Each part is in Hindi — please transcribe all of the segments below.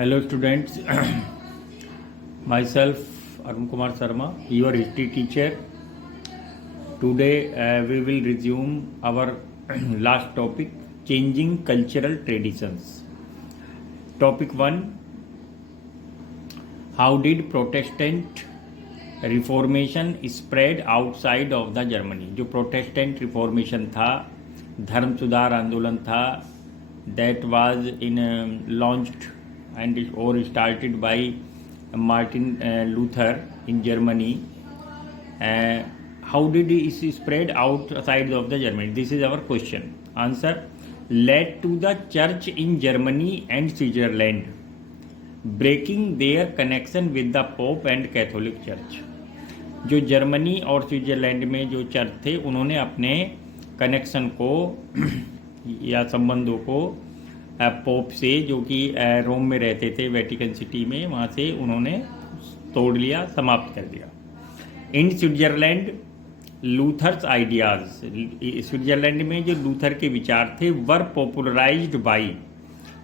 Hello students, myself Arun Kumar Sharma, your history teacher. Today we will resume our last topic, changing cultural traditions. Topic 1, how did Protestant Reformation spread outside of the Germany? जो Protestant Reformation था, धर्म सुधार आंदोलन था, that was launched and or started by Martin Luther in Germany. How did it spread outside of the Germany? This is our question. Answer: led to the church in Germany and Switzerland breaking their connection with the Pope and Catholic Church. जो जर्मनी और स्विट्जरलैंड में जो चर्च थे उन्होंने अपने कनेक्शन को या संबंधों को पोप से, जो कि रोम में रहते थे, वेटिकन सिटी में, वहाँ से उन्होंने तोड़ लिया, समाप्त कर दिया. इन स्विट्जरलैंड लूथर्स आइडियाज़, स्विट्जरलैंड में जो लूथर के विचार थे वर पॉपुलराइज्ड बाई,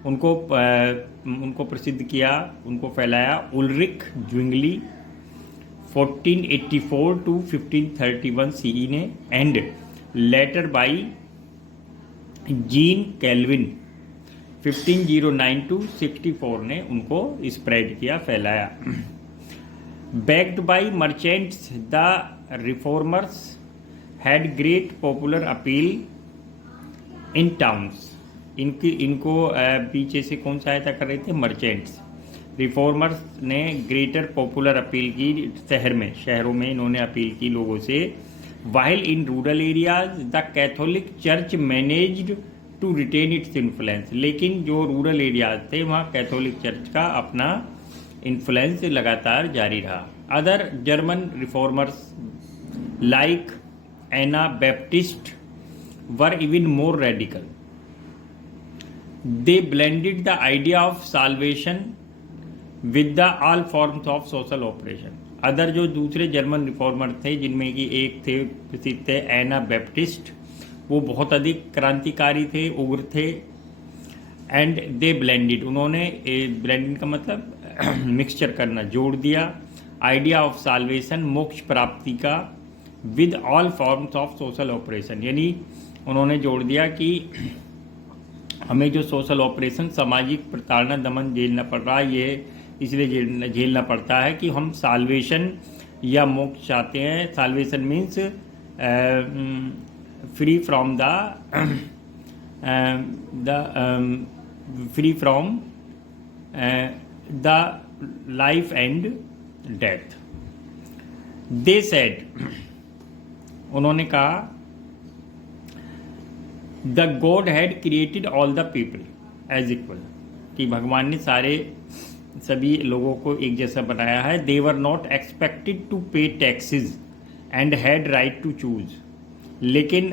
उनको प्रसिद्ध किया, उनको फैलाया उल्रिक ज्विंगली 1484 to 1531 CE ने, and later by Jean Calvin 1509 to 64 ने उनको स्प्रेड किया, फैलाया. Backed by merchants, the reformers had great popular appeal in towns. इनको पीछे से कौन सहायता कर रहे थे? मर्चेंट्स. रिफॉर्मर्स ने ग्रेटर पॉपुलर अपील की शहरों में इन्होंने अपील की लोगों से. While in rural areas the Catholic church managed to retain its influence. लेकिन जो रूरल एरियाज थे वहाँ कैथोलिक चर्च का अपना इन्फ्लुएंस लगातार जारी रहा. Other German reformers like Anabaptist were even more radical. They blended the idea of salvation with the all forms of social operation. Other जो दूसरे जर्मन रिफॉर्मर थे, जिनमें कि एक थे प्रसिद्ध थे एना बैप्टिस्ट, वो बहुत अधिक क्रांतिकारी थे, उग्र थे. एंड दे ब्लेंडेड, उन्होंने ब्लेंडिंग का मतलब मिक्सचर करना, जोड़ दिया आइडिया ऑफ साल्वेशन, मोक्ष प्राप्ति का, with all forms of social operation. यानी उन्होंने जोड़ दिया कि हमें जो सोशल ऑपरेशन, सामाजिक प्रताड़ना, दमन झेलना पड़ रहा है, ये इसलिए झेलना पड़ता है कि हम साल्वेशन या मोक्ष चाहते हैं. Salvation means free from the life and death. They said, उन्होंने कहा, the God had created all the people as equal, कि भगवान ने सभी लोगों को एक जैसा बनाया है. They were not expected to pay taxes and had right to choose. लेकिन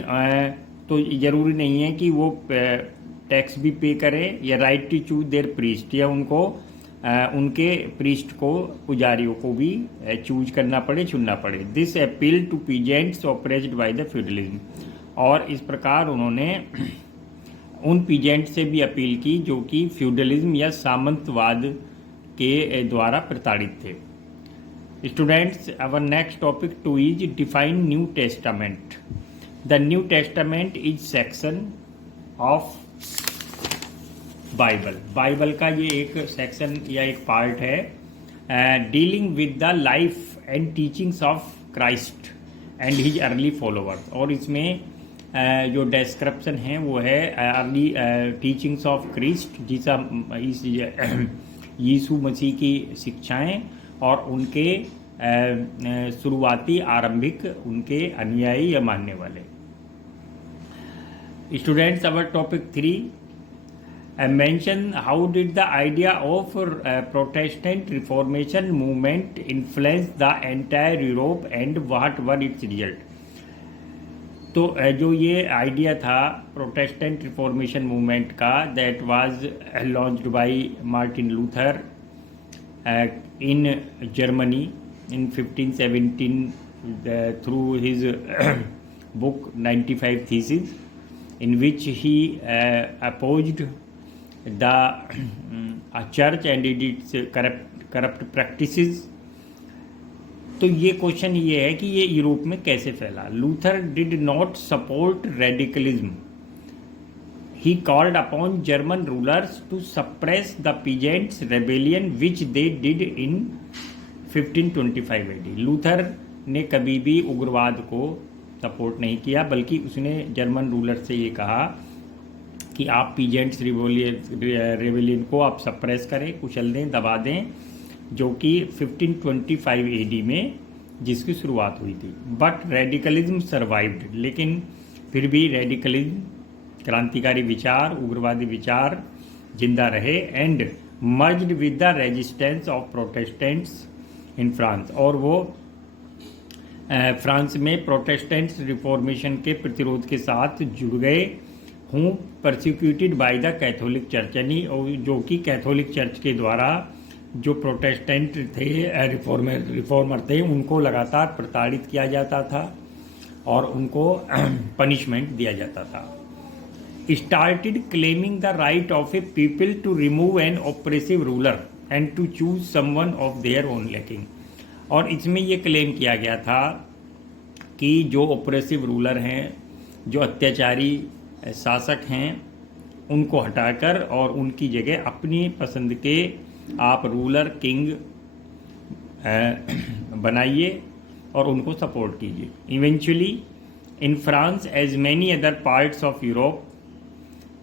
तो ज़रूरी नहीं है कि वो टैक्स भी पे करें या right to choose their priest, या उनको उनके प्रीस्ट को, पुजारियों को भी चूज करना पड़े, चुनना पड़े. This appeal to peasants oppressed by the feudalism. और इस प्रकार उन्होंने उन पीजेंट से भी अपील की जो कि फ्यूडलिज्म या सामंतवाद के द्वारा प्रताड़ित थे. Students, our next topic 2 is define new testament. The new testament is section of Bible. Bible का ये एक सेक्शन या एक पार्ट है dealing with the life and teachings of Christ and his early followers. और इसमें जो डिस्क्रिप्शन है वो है अर्ली टीचिंग्स ऑफ क्राइस्ट, यीशु मसीह की शिक्षाएं और उनके शुरुआती आरंभिक उनके अनुयायी या मानने वाले. Students, our topic 3 mention how did the idea of Protestant Reformation movement influence the entire Europe and what were its result. तो जो ये आइडिया था प्रोटेस्टेंट रिफॉर्मेशन मूवमेंट का, that was launched by Martin Luther in Germany in 1517 through his book 95 Theses, in which he opposed the church and it's corrupt practices. तो ये क्वेश्चन ये है कि ये यूरोप में कैसे फैला। Luther did not support radicalism. He called upon German rulers to suppress the peasants rebellion which they did in 1525 AD। Luther ने कभी भी उग्रवाद को सपोर्ट नहीं किया, बल्कि उसने जर्मन रूलर से ये कहा कि आप पीजेंट्स रेबेलियन को आप सप्रेस करें, कुचल दें, दबा दें, जो कि 1525 AD में जिसकी शुरुआत हुई थी। But radicalism survived. लेकिन फिर भी रेडिकलिज्म, क्रांतिकारी विचार, उग्रवादी विचार जिंदा रहे। And merged with the resistance of Protestants in France. और वो फ्रांस में प्रोटेस्टेंट्स रिफॉर्मेशन के प्रतिरोध के साथ जुड़ गए। हूँ persecuted bye the Catholic church, यानी जो कि कैथोलिक चर्च के द्वारा जो प्रोटेस्टेंट थे, रिफॉर्मर थे, उनको लगातार प्रताड़ित किया जाता था और उनको पनिशमेंट दिया जाता था। Started claiming the right of a people to remove an oppressive ruler and to choose someone of their own liking. और इसमें ये क्लेम किया गया था कि जो ऑपरेसिव रूलर हैं, जो अत्याचारी शासक हैं, उनको हटाकर और उनकी जगह अपनी पसंद के आप रूलर, किंग बनाइए और उनको सपोर्ट कीजिए। Eventually in France as many other parts of Europe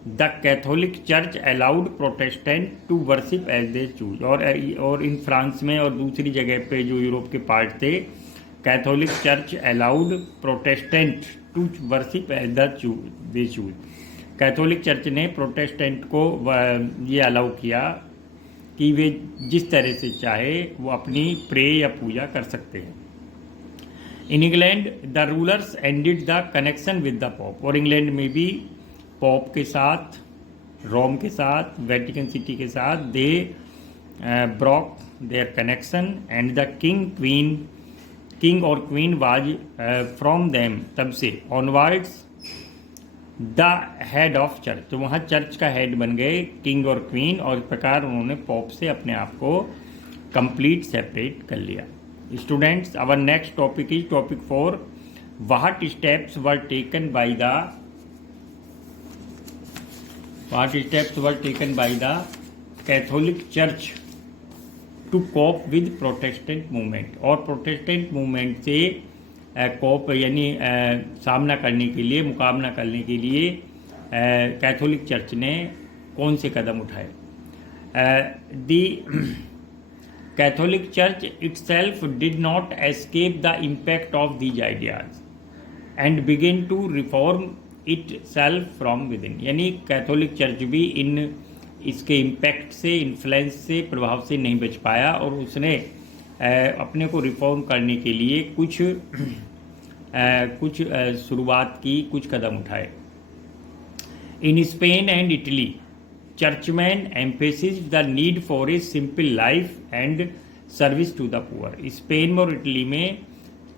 the Catholic church allowed protestant to worship as they choose. और इन फ्रांस में और दूसरी जगह पे जो यूरोप के पार्ट थे, Catholic church allowed protestant to worship as they choose. Catholic church ने प्रोटेस्टेंट को ये अलाउ किया कि वे जिस तरह से चाहे वो अपनी प्रे या पूजा कर सकते हैं। In England the rulers ended the connection with the pop. और इंग्लैंड में भी पॉप के साथ, रोम के साथ, वेटिकन सिटी के साथ they broke their connection and the king और क्वीन वाज फ्रॉम देम, तब से onwards the head of church. तो वहाँ चर्च का हेड बन गए किंग और क्वीन, और इस प्रकार उन्होंने पॉप से अपने आप को कंप्लीट सेपरेट कर लिया। Students, our next topic is topic 4। What steps were taken by the Catholic church to cope with protestant movement. और प्रोटेस्टेंट मूवमेंट से कोप यानी सामना करने के लिए, मुकाबला करने के लिए कैथोलिक चर्च ने कौन से कदम उठाए। The Catholic church itself did not escape the impact of these ideas and begin to reform itself from within. यानी कैथोलिक चर्च भी इसके इम्पैक्ट से, इन्फ्लुएंस से, प्रभाव से नहीं बच पाया और उसने अपने को रिफॉर्म करने के लिए कुछ शुरुआत की, कुछ कदम उठाए। In Spain and Italy churchman emphasis the need for a simple life and service to the poor. Spain और इटली में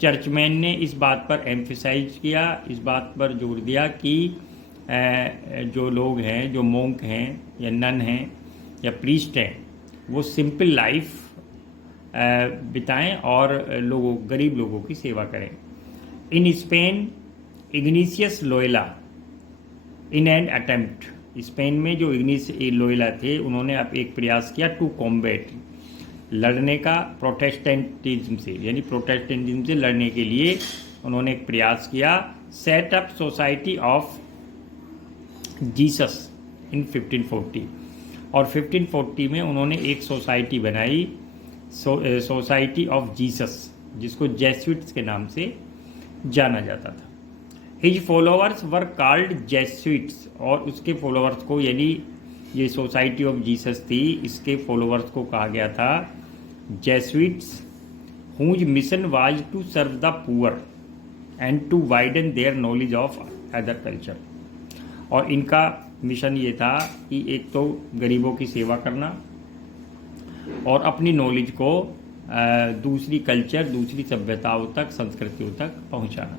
चर्चमैन ने इस बात पर एम्फेसाइज किया, इस बात पर जोर दिया कि जो लोग हैं, जो मोंक हैं या नन हैं या प्रीस्ट हैं, वो सिंपल लाइफ बिताएं और गरीब लोगों की सेवा करें। In Spain igneous Loyola in an attempt. Spain में जो लोयला थे, उन्होंने अब एक प्रयास किया टू कॉम्बैट, लड़ने का प्रोटेस्टेंटिज्म से, यानी प्रोटेस्टेंटिज्म से लड़ने के लिए उन्होंने एक प्रयास किया। Set up society of Jesus in 1540। और 1540 में उन्होंने एक सोसाइटी बनाई, सोसाइटी ऑफ जीसस, जिसको जेसुइट्स के नाम से जाना जाता था। His followers were called Jesuits. और उसके फॉलोअर्स को, यानी ये सोसाइटी ऑफ जीसस थी, इसके फॉलोअर्स को कहा गया था Jesuits, whose mission was to serve the poor and to widen their knowledge of other culture. और इनका मिशन ये था कि एक तो गरीबों की सेवा करना और अपनी नॉलेज को दूसरी कल्चर, दूसरी सभ्यताओं तक, संस्कृतियों तक पहुंचाना।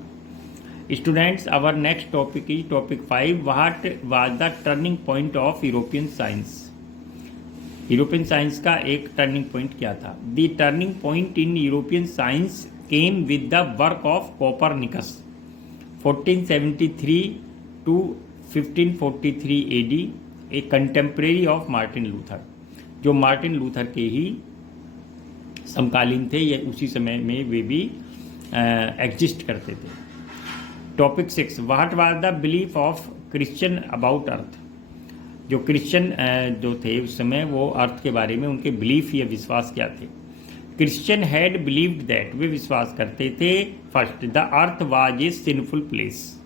Students, our next topic is topic 5. What was the turning point of European science? European science का एक टर्निंग पॉइंट क्या था? The turning point in European science came with the work of Copernicus 1473 to 1543 AD, A contemporary of Martin Luther, जो मार्टिन लूथर के ही समकालीन थे या उसी समय में वे भी एग्जिस्ट करते थे। Topic 6, what was the belief of Christian about earth? जो क्रिश्चियन जो थे उस समय, वो अर्थ के बारे में उनके बिलीफ या विश्वास क्या थे? क्रिश्चियन हैड बिलीव्ड दैट, वे विश्वास करते थे, first the earth was a sinful place.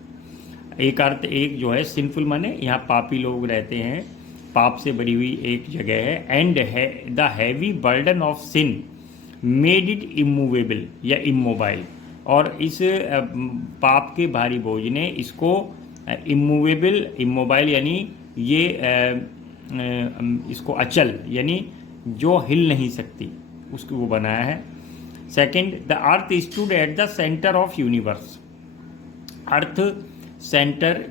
एक अर्थ, एक जो है सिनफुल माने यहाँ पापी लोग रहते हैं, पाप से भरी हुई एक जगह है। And the heavy burden of sin made it immovable या इमोबाइल, और इस पाप के भारी बोझ ने इसको इमूवेबल, इमोबाइल यानी ये इसको अचल यानी जो हिल नहीं सकती, उसको वो बनाया है। Second, the earth stood at the centre of universe. Earth centre,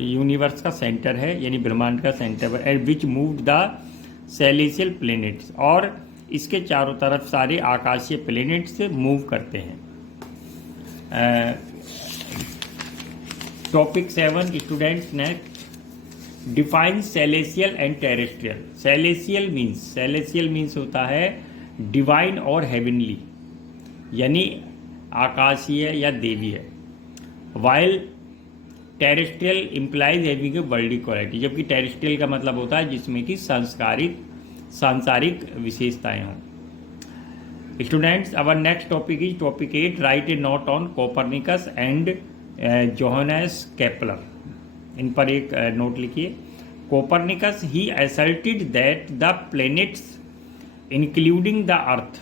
universe का सेंटर है यानी ब्रह्मांड का सेंटर है। Eight which moved the celestial planets, और इसके चारों तरफ सारे आकाशीय प्लैनेट्स मूव करते हैं। Topic 7, students next, define celestial and terrestrial. Celestial means होता है डिवाइन और हेवनली, यानी आकाशीय या देवीय, while terrestrial implies having a worldly quality, जबकि टेरेस्ट्रियल का मतलब होता है जिसमें कि सांसारिक विशेषताएं हों। Students, our next topic is topic 8, write a note on Copernicus and Johannes Kepler. इन पर एक नोट लिखिए। Copernicus he asserted that the planets including the earth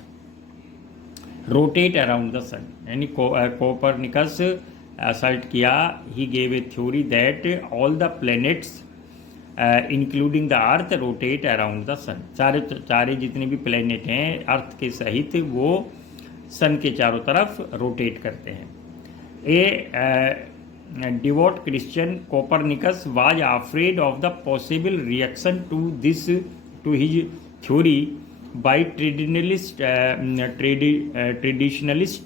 rotate around the sun, यानी कोपरनिकस असर्ट किया, he gave a theory that all the planets including the earth rotate around the sun. सारे जितने भी प्लैनेट हैं अर्थ के सहित वो सन के चारों तरफ रोटेट करते हैं। Devout Christian Copernicus was afraid of the possible reaction to his theory by traditionalist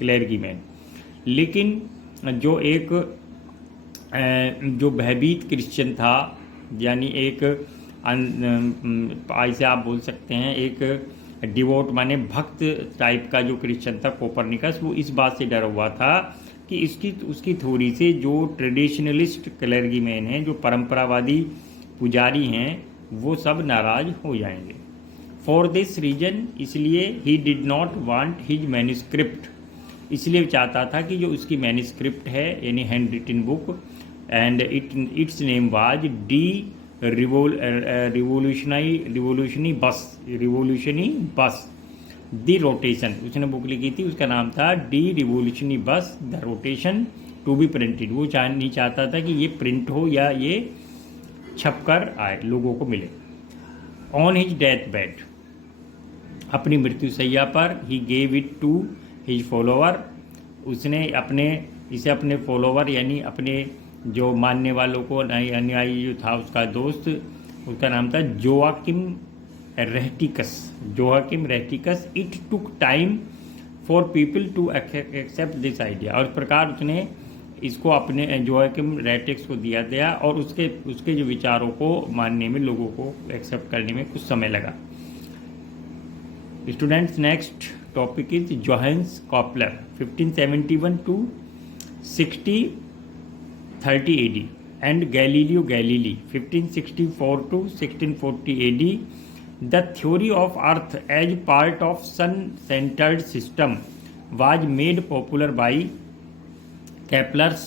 clergyman. लेकिन जो एक जो भयभीत क्रिश्चियन था, यानी एक ऐसे आप बोल सकते हैं एक डिवोट माने भक्त टाइप का जो क्रिश्चियन था कोपरनिकस, वो इस बात से डरा हुआ था कि उसकी थ्योरी से जो ट्रेडिशनलिस्ट क्लर्गीमैन हैं, जो परंपरावादी पुजारी हैं, वो सब नाराज हो जाएंगे। फॉर दिस रीजन, इसलिए he did not want his manuscript, इसलिए चाहता था कि जो उसकी मैन्युस्क्रिप्ट है यानी handwritten book, and its name was De Revolutionibus the rotation. उसने बुक लिखी थी, उसका नाम था De Revolutionibus the rotation to be printed. वो नहीं चाहता था कि ये प्रिंट हो या ये छपकर आए, लोगों को मिले। ऑन हिज डेथ बेड, अपनी मृत्यु सैया पर, he gave it to his follower, उसने इसे अपने फॉलोवर यानी अपने जो मानने वालों को, अनुयायी जो था उसका दोस्त, उसका नाम था Joachim Rheticus. It took time for people to accept this idea, और इस प्रकार उसने इसको अपने जोआकिम रेहटिकस को दिया गया, और उसके जो विचारों को मानने में, लोगों को एक्सेप्ट करने में कुछ समय लगा। Students, next topic is Johannes Kepler 1571 to 1630 AD and Galileo Galilei 1564 to 1640 AD. The theory of Earth as part of sun-centered system was made popular by Kepler's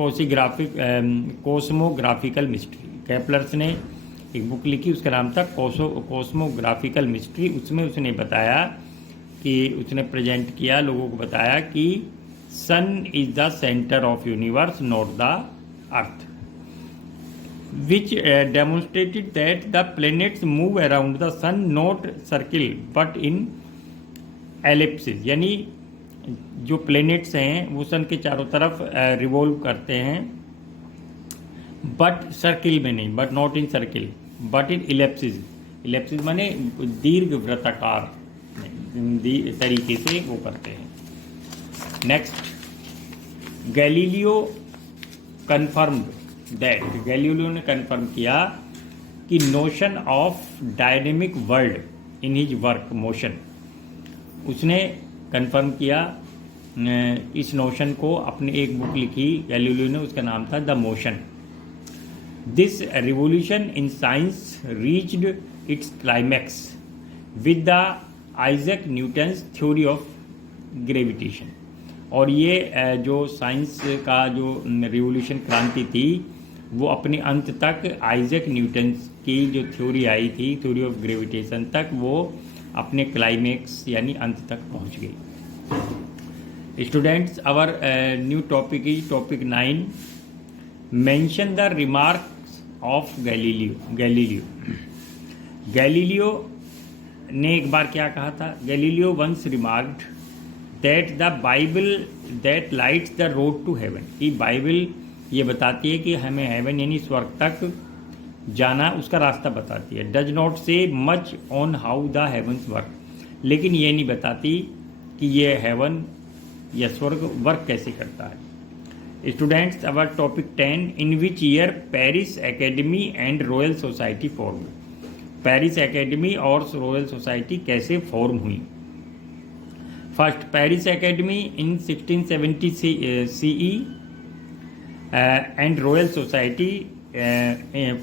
cosmographical mystery. Kepler's ने एक बुक लिखी, उसका नाम था कॉस्मोग्राफिकल मिस्ट्री। उसमें उसने बताया कि उसने प्रेजेंट किया, लोगों को बताया कि sun is the centre of universe, not the earth, which demonstrated that the planets move around the sun not circle but in ellipses, यानी जो प्लैनेट्स हैं वो सन के चारों तरफ रिवॉल्व करते हैं, बट सर्किल में नहीं, but not in circle, but in ellipses. Ellipses माने दीर्घ वृत्ताकार तरीके से वो करते हैं। Next, Galileo confirmed that, Galileo ने कन्फर्म किया कि notion of dynamic world in his work motion, उसने कन्फर्म किया इस नोशन को, अपनी एक बुक लिखी गैलीलियो ने, उसका नाम था the motion. This revolution in science reached it's climax with the Isaac Newton's theory of gravitation. और ये जो साइंस का जो रिवोल्यूशन क्रांति थी वो अपने अंत तक आइजैक न्यूटन की जो थ्योरी आई थी, थ्योरी ऑफ ग्रेविटेशन तक, वो अपने क्लाइमैक्स यानी अंत तक पहुंच गई। Students, our new topic is topic 9, mention the remarks of Galileo. Galileo ने एक बार क्या कहा था? Galileo once remarked that the Bible that lights the road to heaven, कि बाइबल ये बताती है कि हमें हेवन यानी स्वर्ग तक जाना, उसका रास्ता बताती है। Does not say much on how the heavens work, लेकिन ये नहीं बताती कि ये हेवन या स्वर्ग वर्क कैसे करता है। Students, our topic 10, in which year Paris academy and royal society form. Paris academy और रॉयल सोसाइटी कैसे फॉर्म हुई? First, Paris academy in 1670 CE and Royal Society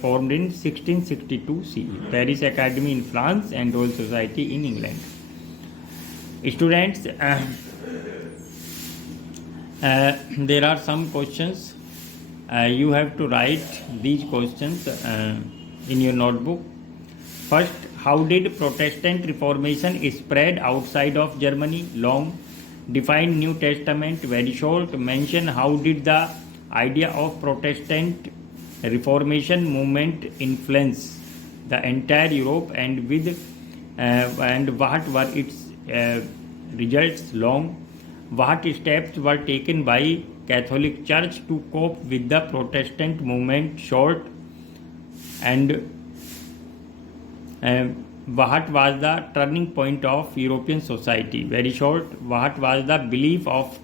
formed in 1662 CE. Paris Academy in France and Royal Society in England. Students, there are some questions. You have to write these questions in your notebook. First, how did Protestant Reformation spread outside of Germany? Long. Define New Testament. Very short. Mention how did the idea of Protestant Reformation movement influence the entire Europe and what were its results? Long. What steps were taken by Catholic Church to cope with the Protestant movement? Short. And what was the turning point of European society? Very short. What was the belief of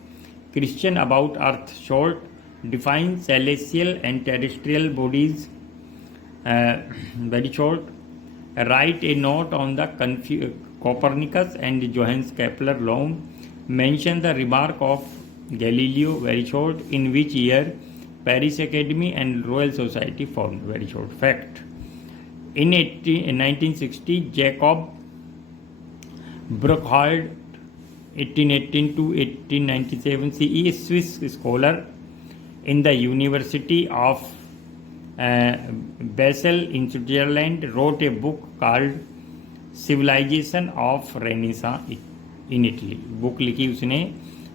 Christian about earth? Short. Define celestial and terrestrial bodies. Very short. Write a note on the Copernicus and Johannes Kepler. Long. Mention the remark of Galileo. Very short. In which year Paris Academy and Royal Society formed? Very short. Fact. In 1960, Jacob Burckhardt, 1818 to 1897 CE, a Swiss scholar in the University of Basel in Switzerland, wrote a book called Civilization of Renaissance in Italy. Book लिखी उसने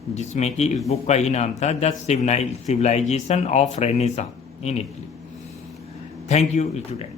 जिसमें कि उस बुक का ही नाम था the civilization of Renaissance in Italy. Thank you student.